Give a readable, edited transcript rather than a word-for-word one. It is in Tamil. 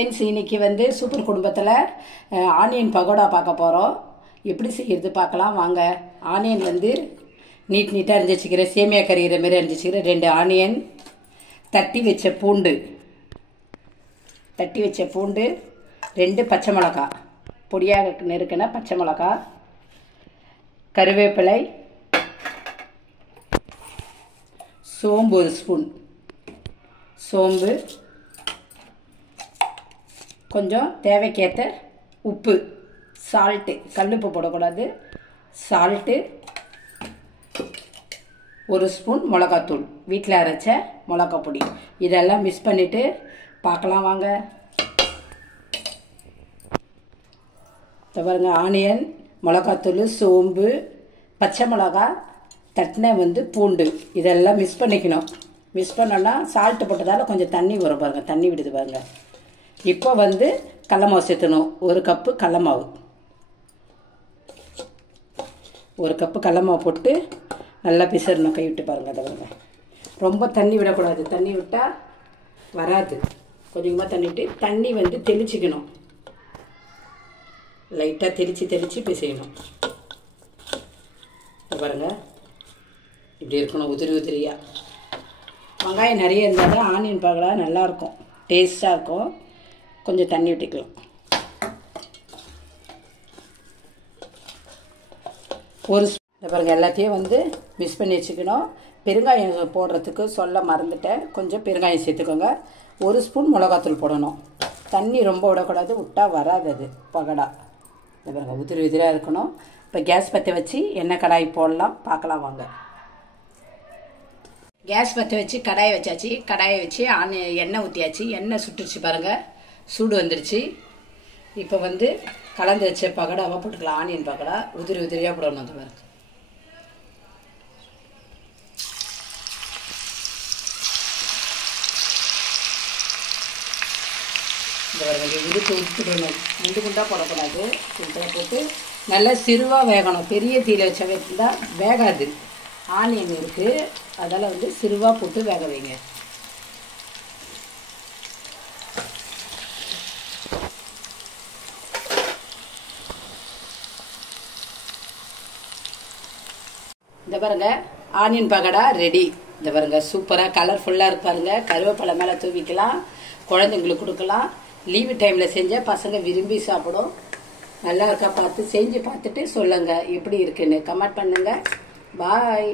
ஃப்ரெண்ட்ஸ், இன்னைக்கு வந்து சூப்பர் குடும்பத்தில் ஆனியன் பகோடா பார்க்க போகிறோம். எப்படி செய்யறது பார்க்கலாம் வாங்க. ஆனியன் வந்து நீட்டாக அரிஞ்சு வச்சுக்கிறேன். சேமியா கறிகிற மாரி அரிஞ்சு வச்சுக்கிறேன். 2 ஆனியன், தட்டி வச்ச பூண்டு, 2 பச்சை மிளகா, பொடியாக நெருக்கின பச்சை மிளகா, கருவேப்பிலை, சோம்பு 1 ஸ்பூன், சோம்பு, கொஞ்சம் தேவைக்கேற்ற உப்பு, சால்ட்டு, கல்லுப்பு போடக்கூடாது, சால்ட்டு, 1 ஸ்பூன் மிளகாத்தூள், வீட்டில் அரைச்ச மிளகா பொடி. இதெல்லாம் மிக்ஸ் பண்ணிவிட்டு பார்க்கலாம் வாங்க. பாருங்க, ஆனியன், மிளகாத்தூள், சோம்பு, பச்சை மிளகா, தட்டின வந்து பூண்டு, இதெல்லாம் மிக்ஸ் பண்ணிக்கணும். மிக்ஸ் பண்ணோன்னா சால்ட்டு போட்டதால் கொஞ்சம் தண்ணி வரும் பாருங்கள், தண்ணி விடுது பாருங்கள். இப்போ வந்து கடல மாவு சேர்த்தணும். 1 கப்பு கடல மாவு, 1 கப்பு கடல மாவு போட்டு நல்லா பிசறணும். கை விட்டு பாருங்கள். அதை பாருங்க, ரொம்ப தண்ணி விடக்கூடாது. தண்ணி விட்டால் வராது. கொஞ்சமாக தண்ணி விட்டு தண்ணி வந்து தெளிச்சிக்கணும். லைட்டாக தெளித்து பிசையணும். பாருங்கள், இப்படி இருக்கணும், உதிரியாக. வெங்காயம் நிறைய இருந்தால் தான் ஆனியன் பகோடா நல்லாயிருக்கும், டேஸ்ட்டாக இருக்கும். கொஞ்சம் தண்ணி விட்டுக்கலாம். பாருங்கள், எல்லாத்தையும் வந்து மிக்ஸ் பண்ணி வச்சுக்கணும். பெருங்காயம் போடுறதுக்கு சொல்ல மறந்துட்டேன். கொஞ்சம் பெருங்காயம் சேர்த்துக்கோங்க. 1 ஸ்பூன் மிளகாத்தூள் போடணும். தண்ணி ரொம்ப விடக்கூடாது, விட்டால் வராது அது பகோடா. இந்த பாருங்கள், உதிரியாக இருக்கணும். இப்போ கேஸ் பற்ற வச்சு எண்ணெய் கடாய் போடலாம், பார்க்கலாம் வாங்க. கேஸ் பற்ற வச்சு கடாயை வச்சாச்சு. கடாயை வச்சு எண்ணெய் ஊற்றியாச்சு. எண்ணெய் சுட்டுருச்சு பாருங்கள், சூடு வந்துருச்சு. இப்போ வந்து கலந்து வச்ச பகோடாவாக போட்டுக்கலாம். ஆனியன் பகோடா உதிரியாக போடணும். அந்த பாருங்க, இந்த பாருங்க, உதுக்கிடணும். முண்டு முண்டாக போடக்கூடாது. சிம்பிளாக போட்டு நல்லா சிறுவாக வேகணும். பெரிய தீயில வச்ச இருந்தால் வேகாது. ஆனியன் இருக்குது, அதெல்லாம் வந்து சிறுவாக போட்டு வேக வைங்க. இந்த பாருங்க, ஆனியன் பகோடா ரெடி. இந்த பாருங்க, சூப்பராக கலர்ஃபுல்லாக இருப்பாருங்க. கருவேப்பிலை மேலே தூவிக்கலாம், குழந்தைங்களுக்கு கொடுக்கலாம். லீவு டைமில் செஞ்சால் பசங்க விரும்பி சாப்பிடும். நல்லா இருக்கா பார்த்து செஞ்சு பார்த்துட்டு சொல்லுங்கள் எப்படி இருக்குன்னு. கமெண்ட் பண்ணுங்கள். பாய்.